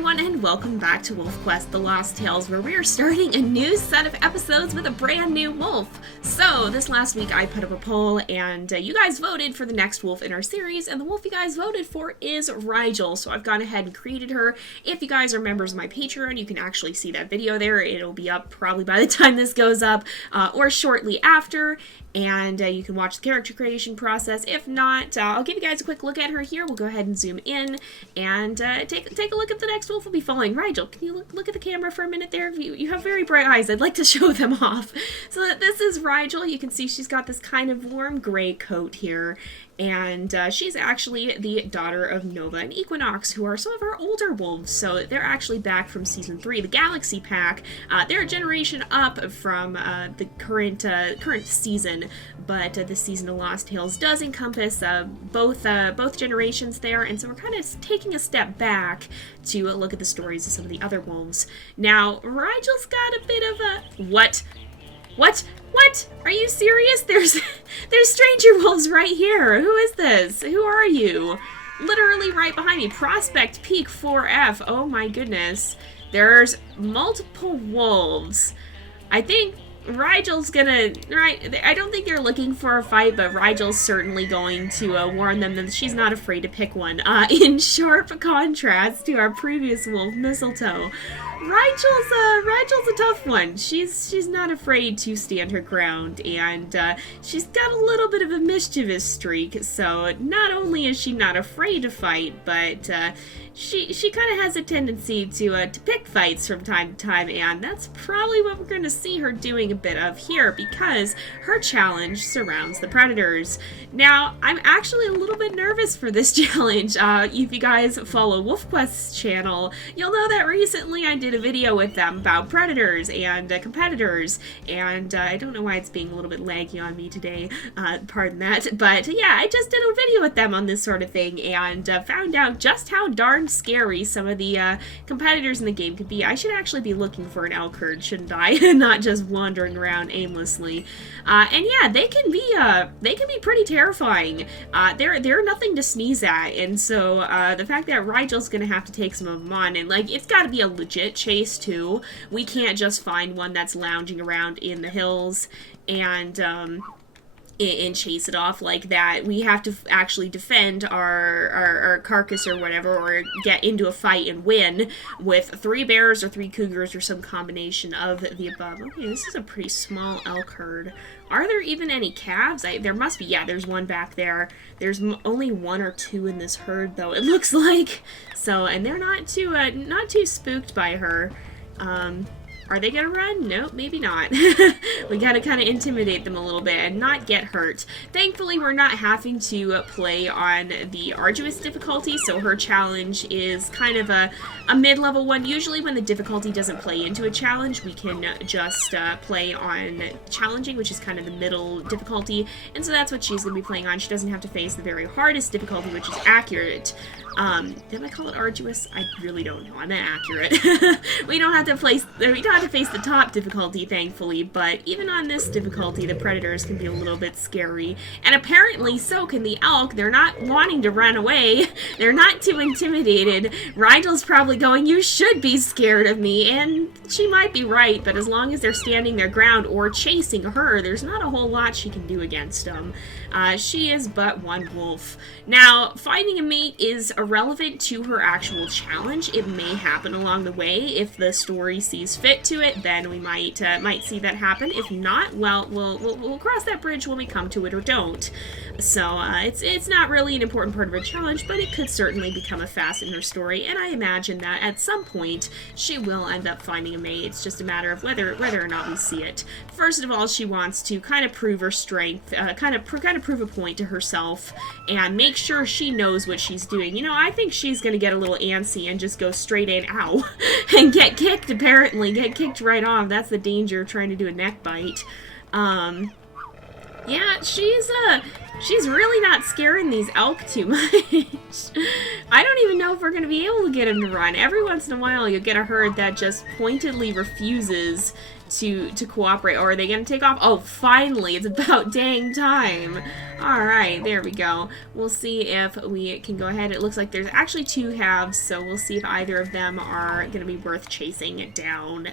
everyone, and welcome back to WolfQuest The Lost Tales, where we are starting a new set of episodes with a brand new wolf. So, this last week I put up a poll, and you guys voted for the next wolf in our series, and the wolf you guys voted for is Rigel. So I've gone ahead and created her. If you guys are members of my Patreon, you can actually see that video there. It'll be up probably by the time this goes up, or shortly after. And you can watch the character creation process. If not, I'll give you guys a quick look at her here. We'll go ahead and zoom in and take a look at the next wolf we'll be following. Rigel, can you look at the camera for a minute there? You have very bright eyes. I'd like to show them off. So this is Rigel. You can see she's got this kind of warm gray coat here. And she's actually the daughter of Nova and Equinox, who are some of our older wolves. So they're actually back from Season 3, the Galaxy Pack. They're a generation up from the current season, but this season of Lost Tales does encompass both generations there, and so we're kind of taking a step back to look at the stories of some of the other wolves. Now, Rigel's got a bit of a... What? Are you serious? There's stranger wolves right here. Who is this? Who are you? Literally right behind me. Prospect Peak 4F. Oh my goodness. There's multiple wolves. I think Rigel's gonna... I don't think they're looking for a fight, but Rigel's certainly going to warn them that she's not afraid to pick one. In sharp contrast to our previous wolf, Mistletoe. Rigel's a tough one. She's not afraid to stand her ground, and she's got a little bit of a mischievous streak, so not only is she not afraid to fight, but she kind of has a tendency to pick fights from time to time, and that's probably what we're going to see her doing a bit of here, because her challenge surrounds the predators. Now, I'm actually a little bit nervous for this challenge. If you guys follow WolfQuest's channel, you'll know that recently I did a video with them about predators and competitors, and I don't know why it's being a little bit laggy on me today, pardon that, but yeah, I just did a video with them on this sort of thing, and found out just how darn scary some of the competitors in the game could be. I should actually be looking for an elk herd, shouldn't I? Not just wandering around aimlessly. And yeah, they can be pretty terrifying. They're nothing to sneeze at, and so the fact that Rigel's gonna have to take some of them on, and like, it's gotta be a legit chase too. We can't just find one that's lounging around in the hills and chase it off like that. We have to actually defend our carcass or whatever, or get into a fight and win with 3 bears or 3 cougars or some combination of the above. Okay, this is a pretty small elk herd. Are there even any calves? There must be. Yeah, there's one back there. There's only 1 or 2 in this herd, though, it looks like. So, and they're not too spooked by her. Are they gonna run? Nope, maybe not. We gotta kind of intimidate them a little bit and not get hurt. Thankfully, we're not having to play on the arduous difficulty, so her challenge is kind of a mid-level one. Usually when the difficulty doesn't play into a challenge, we can just play on challenging, which is kind of the middle difficulty, and so that's what she's gonna be playing on. She doesn't have to face the very hardest difficulty, which is accurate. Did I call it arduous? I really don't know. I'm accurate. We don't have to face the top difficulty, thankfully, but even on this difficulty, the predators can be a little bit scary. And apparently so can the elk. They're not wanting to run away. They're not too intimidated. Rigel's probably going, "You should be scared of me," and she might be right, but as long as they're standing their ground or chasing her, there's not a whole lot she can do against them. She is but one wolf. Now, finding a mate is irrelevant to her actual challenge. It may happen along the way. If the story sees fit to it, then we might see that happen. If not, well, we'll cross that bridge when we come to it, or don't. So it's not really an important part of her challenge, but it could certainly become a facet in her story, and I imagine that at some point she will end up finding a mate. It's just a matter of whether or not we see it. First of all, she wants to kind of prove her strength, kind of prove a point to herself, and make sure she knows what she's doing. You know, I think she's gonna get a little antsy and just go straight in, ow, and get kicked, apparently. Get kicked right off. That's the danger of trying to do a neck bite. Yeah, she's really not scaring these elk too much. I don't even know if we're gonna be able to get him to run. Every once in a while, you'll get a herd that just pointedly refuses to cooperate. Or are they going to take off? Oh, finally, it's about dang time. All right, there we go. We'll see if we can go ahead. It looks like there's actually 2 halves, so we'll see if either of them are going to be worth chasing down.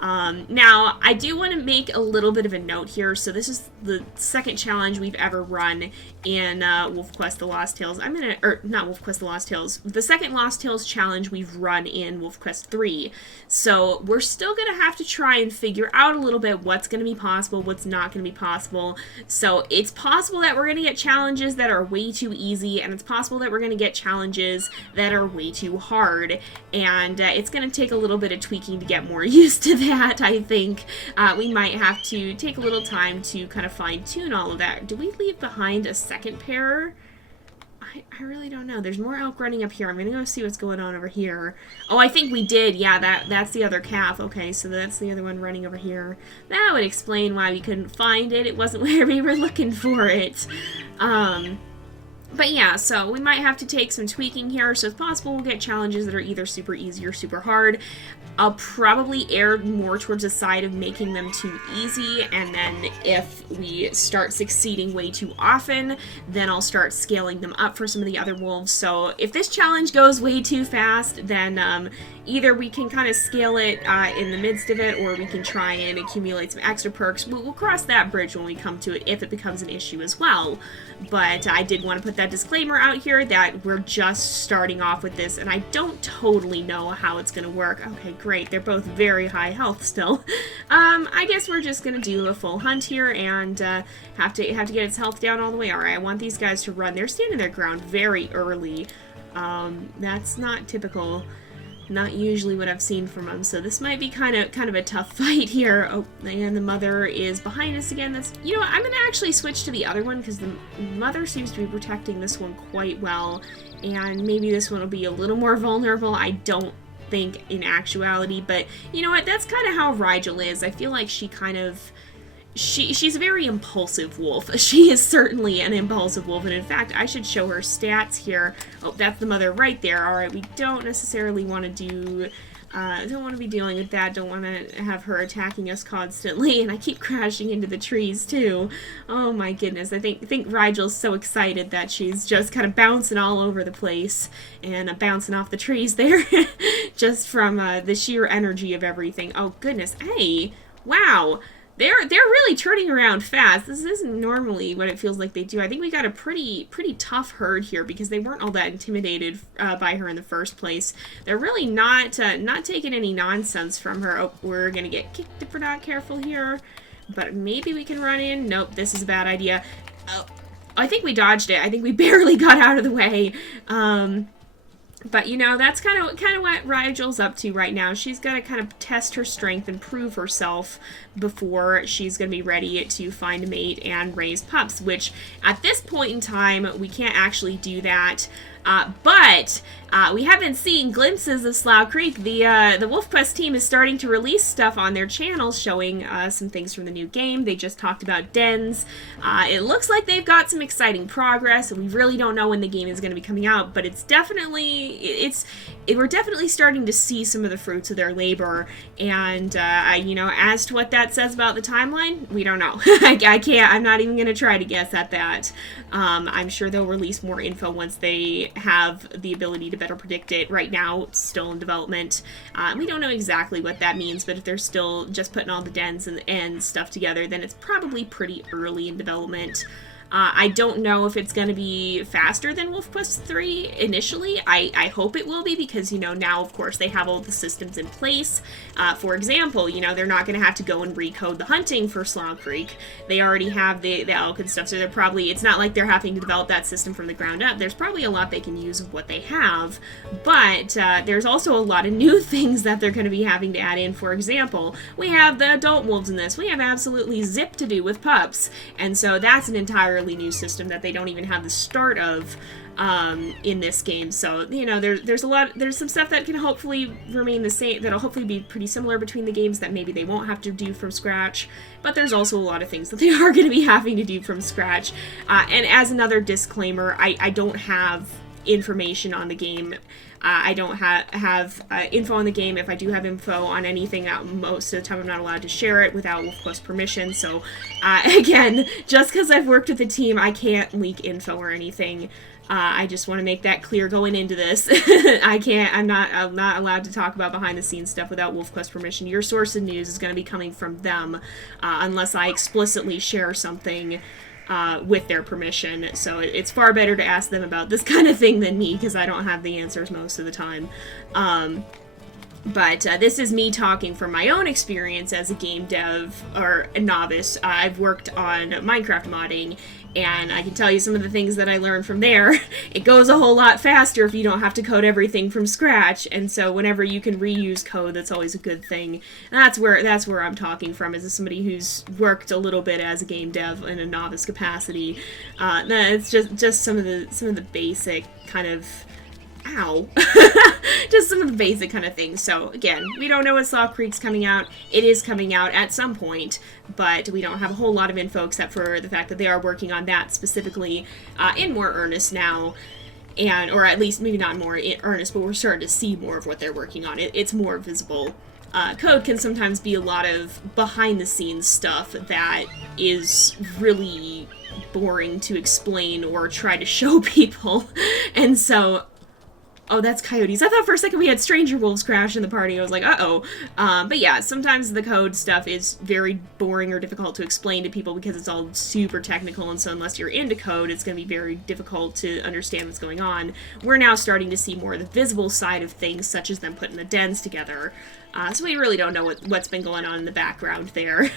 Now, I do want to make a little bit of a note here. So this is the second challenge we've ever run in WolfQuest The Lost Tales. Not WolfQuest The Lost Tales. The second Lost Tales challenge we've run in WolfQuest 3. So we're still going to have to try and figure out a little bit what's going to be possible, what's not going to be possible. So it's possible that we're going to get challenges that are way too easy, and it's possible that we're going to get challenges that are way too hard. And it's going to take a little bit of tweaking to get more used to that. I think we might have to take a little time to kind of fine-tune all of that. Do we leave behind a second pair? I really don't know. There's more elk running up here. I'm gonna go see what's going on over here. Oh, I think we did. Yeah, that's the other calf. Okay, so that's the other one running over here. That would explain why we couldn't find it. It wasn't where we were looking for it. But yeah, so we might have to take some tweaking here, so it's possible we'll get challenges that are either super easy or super hard. I'll probably err more towards the side of making them too easy, and then if we start succeeding way too often, then I'll start scaling them up for some of the other wolves. So if this challenge goes way too fast, then either we can kind of scale it in the midst of it, or we can try and accumulate some extra perks. We'll cross that bridge when we come to it, if it becomes an issue as well. But I did want to put that disclaimer out here that we're just starting off with this, and I don't totally know how it's going to work. Okay, great. They're both very high health still. I guess we're just going to do a full hunt here and have to get its health down all the way. All right, I want these guys to run. They're standing their ground very early. That's not typical. Not usually what I've seen from them, so this might be kind of a tough fight here. Oh, and the mother is behind us again. That's, you know what, I'm gonna actually switch to the other one because the mother seems to be protecting this one quite well, and maybe this one will be a little more vulnerable. I don't think in actuality, but you know what, that's kind of how Rigel is. I feel like she kind of... She's a very impulsive wolf. She is certainly an impulsive wolf, and in fact, I should show her stats here. Oh, that's the mother right there. All right, we don't necessarily want to do... don't want to be dealing with that. Don't want to have her attacking us constantly, and I keep crashing into the trees too. Oh my goodness, I think Rigel's so excited that she's just kind of bouncing all over the place and bouncing off the trees there, just from the sheer energy of everything. Oh goodness, hey, wow. They're really turning around fast. This isn't normally what it feels like they do. I think we got a pretty tough herd here because they weren't all that intimidated by her in the first place. They're really not taking any nonsense from her. Oh, we're gonna get kicked if we're not careful here. But maybe we can run in. Nope, this is a bad idea. Oh, I think we dodged it. I think we barely got out of the way. But, you know, that's kind of what Rigel's up to right now. She's got to kind of test her strength and prove herself before she's going to be ready to find a mate and raise pups, which at this point in time, we can't actually do that. But we have been seeing glimpses of Slough Creek. The WolfQuest team is starting to release stuff on their channels showing some things from the new game. They just talked about dens. It looks like they've got some exciting progress, and we really don't know when the game is going to be coming out, but it's definitely, we're definitely starting to see some of the fruits of their labor, and, you know, as to what that says about the timeline, we don't know. I'm not even going to try to guess at that. I'm sure they'll release more info once they have the ability to better predict it. Right now, it's still in development. We don't know exactly what that means, but if they're still just putting all the dens and stuff together, then it's probably pretty early in development. I don't know if it's going to be faster than WolfQuest 3 initially. I hope it will be because, you know, now, of course, they have all the systems in place. For example, you know, they're not going to have to go and recode the hunting for Slough Creek. They already have the elk and stuff, so they're probably, it's not like they're having to develop that system from the ground up. There's probably a lot they can use of what they have, but there's also a lot of new things that they're going to be having to add in. For example, we have the adult wolves in this. We have absolutely zip to do with pups, and so that's an entirely new system that they don't even have the start of in this game. So, you know, there's some stuff that can hopefully remain the same, that'll hopefully be pretty similar between the games that maybe they won't have to do from scratch, but there's also a lot of things that they are going to be having to do from scratch. And as another disclaimer, I don't have information on the game. I don't have info on the game. If I do have info on anything, most of the time I'm not allowed to share it without WolfQuest permission. So, again, just because I've worked with the team, I can't leak info or anything. I just want to make that clear going into this. I'm not allowed to talk about behind the scenes stuff without WolfQuest permission. Your source of news is going to be coming from them, unless I explicitly share something with their permission. So it's far better to ask them about this kind of thing than me, because I don't have the answers most of the time. But this is me talking from my own experience as a game dev, or a novice. I've worked on Minecraft modding, and I can tell you some of the things that I learned from there. It goes a whole lot faster if you don't have to code everything from scratch, and so whenever you can reuse code, that's always a good thing. And that's where I'm talking from, as somebody who's worked a little bit as a game dev in a novice capacity. It's just some of the basic kind of just some of the basic kind of things. So again, we don't know when Slough Creek's coming out. It is coming out at some point, but we don't have a whole lot of info except for the fact that they are working on that specifically in more earnest now. Or at least maybe not more in earnest, but we're starting to see more of what they're working on. It's more visible. Code can sometimes be a lot of behind the scenes stuff that is really boring to explain or try to show people. And so, oh, that's coyotes. I thought for a second we had stranger wolves crash in the party. I was like, uh-oh. But yeah, sometimes the code stuff is very boring or difficult to explain to people because it's all super technical, and so unless you're into code, it's going to be very difficult to understand what's going on. We're now starting to see more of the visible side of things, such as them putting the dens together. So we really don't know what's been going on in the background there.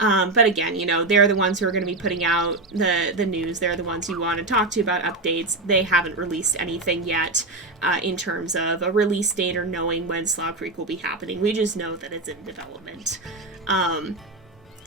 But again, you know, they're the ones who are going to be putting out the news. They're the ones you want to talk to about updates. They haven't released anything yet in terms of a release date or knowing when Slough Creek will be happening. We just know that it's in development.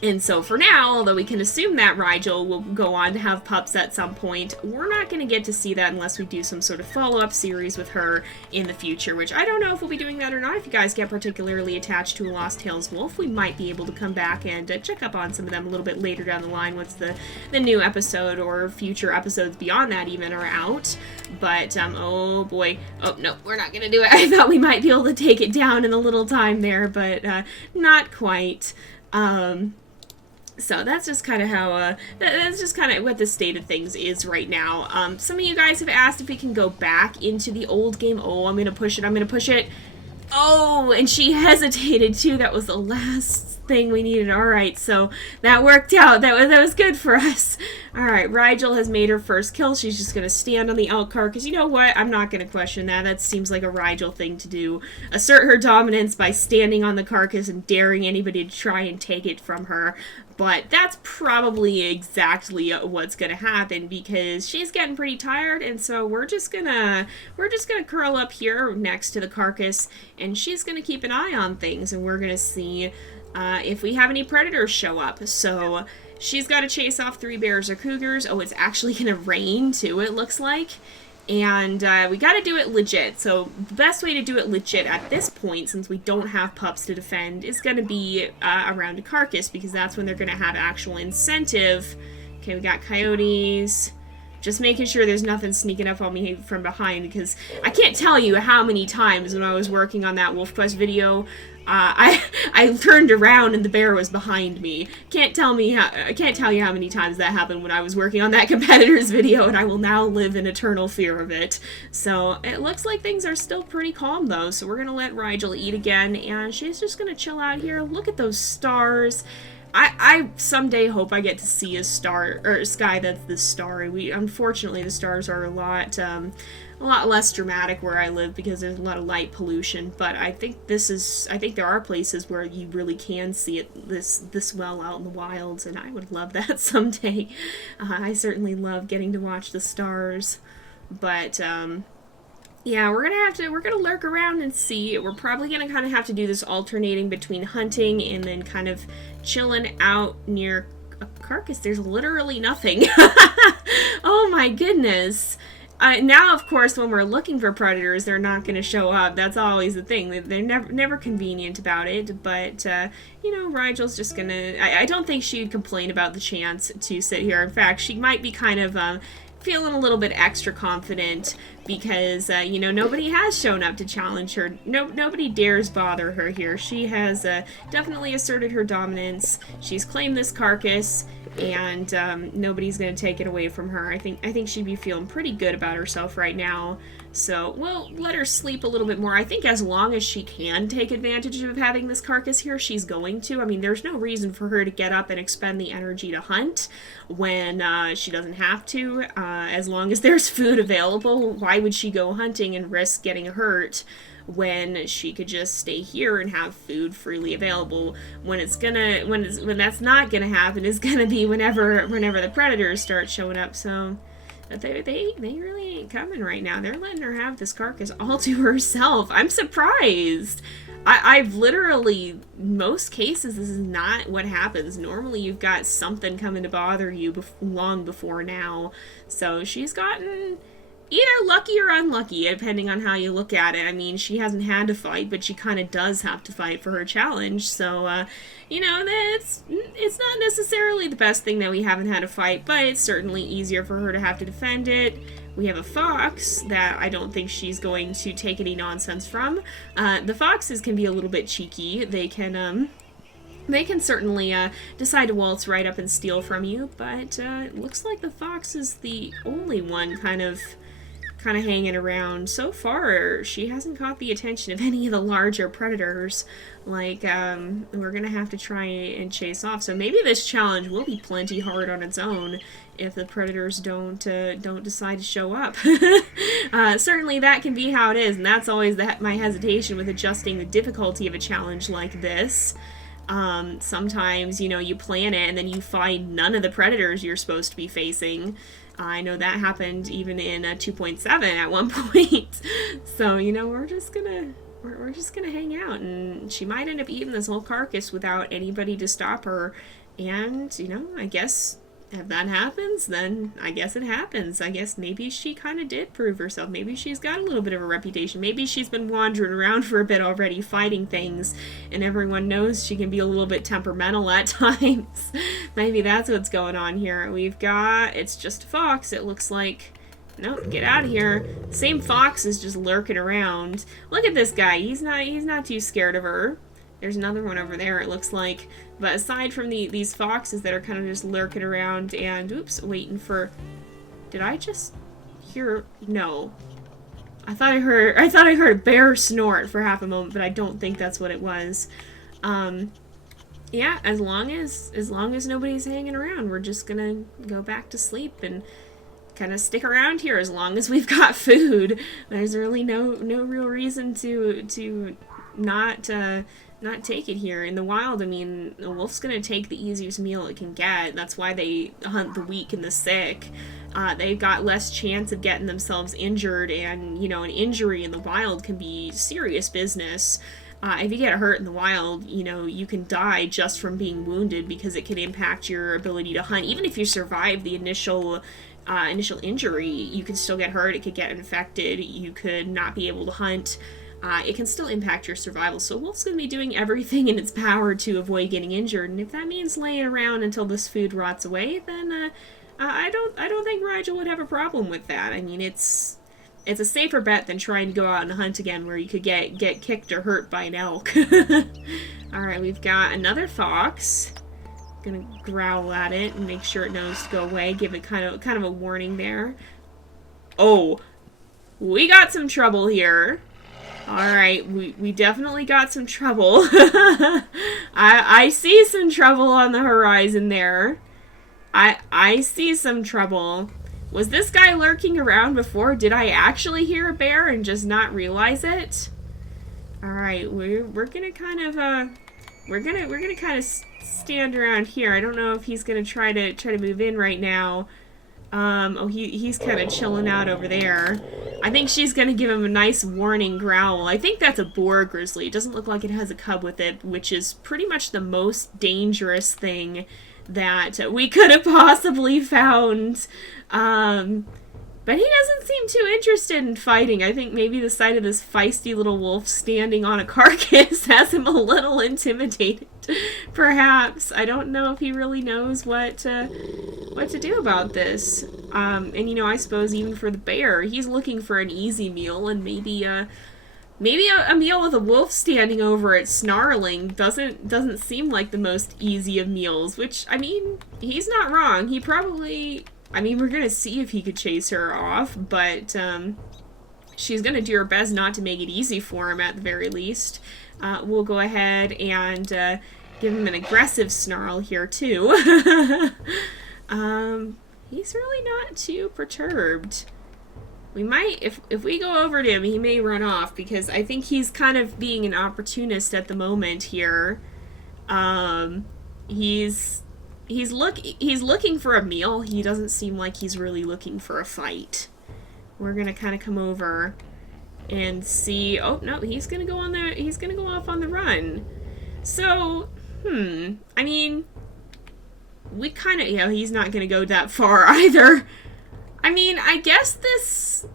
And so for now, although we can assume that Rigel will go on to have pups at some point, we're not going to get to see that unless we do some sort of follow-up series with her in the future, which I don't know if we'll be doing that or not. If you guys get particularly attached to a Lost Tales wolf, we might be able to come back and check up on some of them a little bit later down the line once the new episode or future episodes beyond that even are out. But, oh boy. Oh, no, we're not going to do it. I thought we might be able to take it down in a little time there, but not quite. So that's just kind of how, that's just kind of what the state of things is right now. Some of you guys have asked if we can go back into the old game. Oh, I'm going to push it. Oh, and she hesitated too. That was the last thing we needed. Alright, so that worked out. That was good for us. Alright, Rigel has made her first kill. She's just going to stand on the elk carcass. You know what? I'm not going to question that. That seems like a Rigel thing to do. Assert her dominance by standing on the carcass and daring anybody to try and take it from her. But that's probably exactly what's going to happen because she's getting pretty tired, and so we're just gonna curl up here next to the carcass, and she's gonna keep an eye on things, and we're gonna see if we have any predators show up. So she's got to chase off 3 bears or cougars. Oh, it's actually gonna rain too, it looks like. And we got to do it legit. So the best way to do it legit at this point, since we don't have pups to defend, is going to be around a carcass, because that's when they're going to have actual incentive. Okay, we got coyotes. Just making sure there's nothing sneaking up on me from behind, because I can't tell you how many times when I was working on that WolfQuest video, I turned around and the bear was behind me. I can't tell you how many times that happened when I was working on that competitor's video, and I will now live in eternal fear of it. So it looks like things are still pretty calm though, so we're gonna let Rigel eat again, and she's just gonna chill out here. Look at those stars. I someday hope I get to see a star or a sky that's this starry. Unfortunately the stars are a lot less dramatic where I live because there's a lot of light pollution, but I think there are places where you really can see it this well out in the wilds, and I would love that someday. I certainly love getting to watch the stars, but yeah, we're gonna lurk around and see. We're probably gonna kind of have to do this alternating between hunting and then kind of chilling out near a carcass. There's literally nothing. Oh my goodness. Now, of course, when we're looking for predators, they're not going to show up. That's always the thing. They're never convenient about it. But, you know, Rigel's just going to... I don't think she'd complain about the chance to sit here. In fact, she might be kind of... feeling a little bit extra confident because, you know, nobody has shown up to challenge her. Nobody dares bother her here. She has definitely asserted her dominance. She's claimed this carcass, and nobody's going to take it away from her. I think she'd be feeling pretty good about herself right now. So we'll let her sleep a little bit more. I think as long as she can take advantage of having this carcass here, she's going to. I mean, there's no reason for her to get up and expend the energy to hunt when she doesn't have to. As long as there's food available, why would she go hunting and risk getting hurt when she could just stay here and have food freely available? When that's not gonna happen is gonna be whenever the predators start showing up. So they really ain't coming right now. They're letting her have this carcass all to herself. I'm surprised. I've literally, most cases, this is not what happens. Normally you've got something coming to bother you long before now. So she's gotten either lucky or unlucky, depending on how you look at it. I mean, she hasn't had to fight, but she kind of does have to fight for her challenge. So, you know, it's not necessarily the best thing that we haven't had to fight, but it's certainly easier for her to have to defend it. We have a fox that I don't think she's going to take any nonsense from. The foxes can be a little bit cheeky. They can certainly decide to waltz right up and steal from you, but it looks like the fox is the only one kind of hanging around. So far, she hasn't caught the attention of any of the larger predators, like, we're gonna have to try and chase off. So maybe this challenge will be plenty hard on its own if the predators don't decide to show up. Certainly that can be how it is, and that's always my hesitation with adjusting the difficulty of a challenge like this. Sometimes, you know, you plan it and then you find none of the predators you're supposed to be facing. I know that happened even in 2.7 at one point. So, you know, we're just gonna hang out, and she might end up eating this whole carcass without anybody to stop her. And, you know, I guess if that happens, then I guess it happens. I guess maybe she kind of did prove herself. Maybe she's got a little bit of a reputation. Maybe she's been wandering around for a bit already fighting things, and everyone knows she can be a little bit temperamental at times. Maybe that's what's going on here. It's just a fox, it looks like. Nope, get out of here. Same fox is just lurking around. Look at this guy. He's not too scared of her. There's another one over there, it looks like. But aside from these foxes that are kind of just lurking around and, oops, waiting for... Did I just hear... No. I thought I heard a bear snort for half a moment, but I don't think that's what it was. Yeah, as long as nobody's hanging around, we're just gonna go back to sleep and kind of stick around here as long as we've got food. There's really no real reason to not take it here. In the wild, I mean, a wolf's gonna take the easiest meal it can get. That's why they hunt the weak and the sick. They've got less chance of getting themselves injured, and, you know, an injury in the wild can be serious business. If you get hurt in the wild, you know, you can die just from being wounded because it can impact your ability to hunt. Even if you survive the initial injury, you can still get hurt. It could get infected. You could not be able to hunt. It can still impact your survival. So wolf's going to be doing everything in its power to avoid getting injured. And if that means laying around until this food rots away, then I don't think Rigel would have a problem with that. I mean, it's a safer bet than trying to go out and hunt again where you could get kicked or hurt by an elk. Alright, we've got another fox. Gonna growl at it and make sure it knows to go away. Give it kind of a warning there. Oh, we got some trouble here. Alright, we definitely got some trouble. I see some trouble on the horizon there. I see some trouble. Was this guy lurking around before? Did I actually hear a bear and just not realize it? Alright, we're gonna kind of stand around here. I don't know if he's gonna try to move in right now. Oh, he's kind of chilling out over there. I think she's gonna give him a nice warning growl. I think that's a boar grizzly. It doesn't look like it has a cub with it, which is pretty much the most dangerous thing that we could have possibly found. But he doesn't seem too interested in fighting. I think maybe the sight of this feisty little wolf standing on a carcass has him a little intimidated. Perhaps. I don't know if he really knows what to do about this. And, you know, I suppose even for the bear, he's looking for an easy meal, and maybe a meal with a wolf standing over it snarling doesn't seem like the most easy of meals, which, I mean, he's not wrong. He probably, I mean, we're gonna see if he could chase her off, but, she's gonna do her best not to make it easy for him at the very least. We'll go ahead and, give him an aggressive snarl here, too. He's really not too perturbed. We might, if we go over to him, he may run off, because I think he's kind of being an opportunist at the moment here. He's looking for a meal. He doesn't seem like he's really looking for a fight. We're gonna kind of come over and see. Oh no, he's gonna go off on the run. So, I mean, we kind of, you know, he's not gonna go that far either. I mean, I guess this,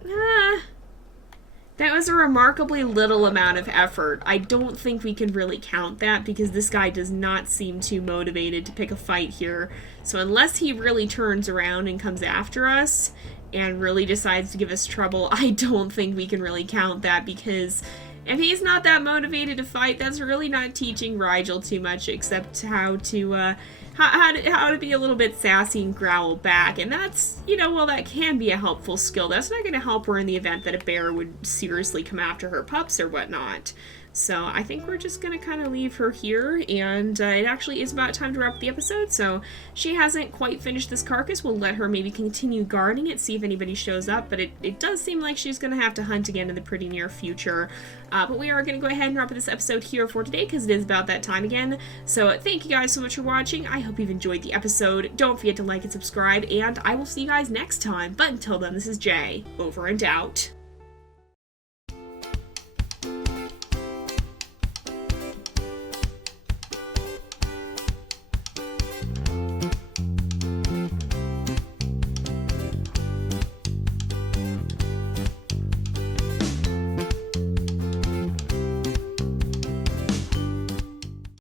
that was a remarkably little amount of effort. I don't think we can really count that, because this guy does not seem too motivated to pick a fight here. So unless he really turns around and comes after us and really decides to give us trouble, I don't think we can really count that, because if he's not that motivated to fight, that's really not teaching Rigel too much, except how to be a little bit sassy and growl back. And that's, you know, well, that can be a helpful skill. That's not going to help her in the event that a bear would seriously come after her pups or whatnot. So I think we're just going to kind of leave her here, and it actually is about time to wrap up the episode, so she hasn't quite finished this carcass. We'll let her maybe continue guarding it, see if anybody shows up, but it does seem like she's going to have to hunt again in the pretty near future. But we are going to go ahead and wrap up this episode here for today, because it is about that time again. So thank you guys so much for watching. I hope you've enjoyed the episode. Don't forget to like and subscribe, and I will see you guys next time. But until then, this is Jay, over and out.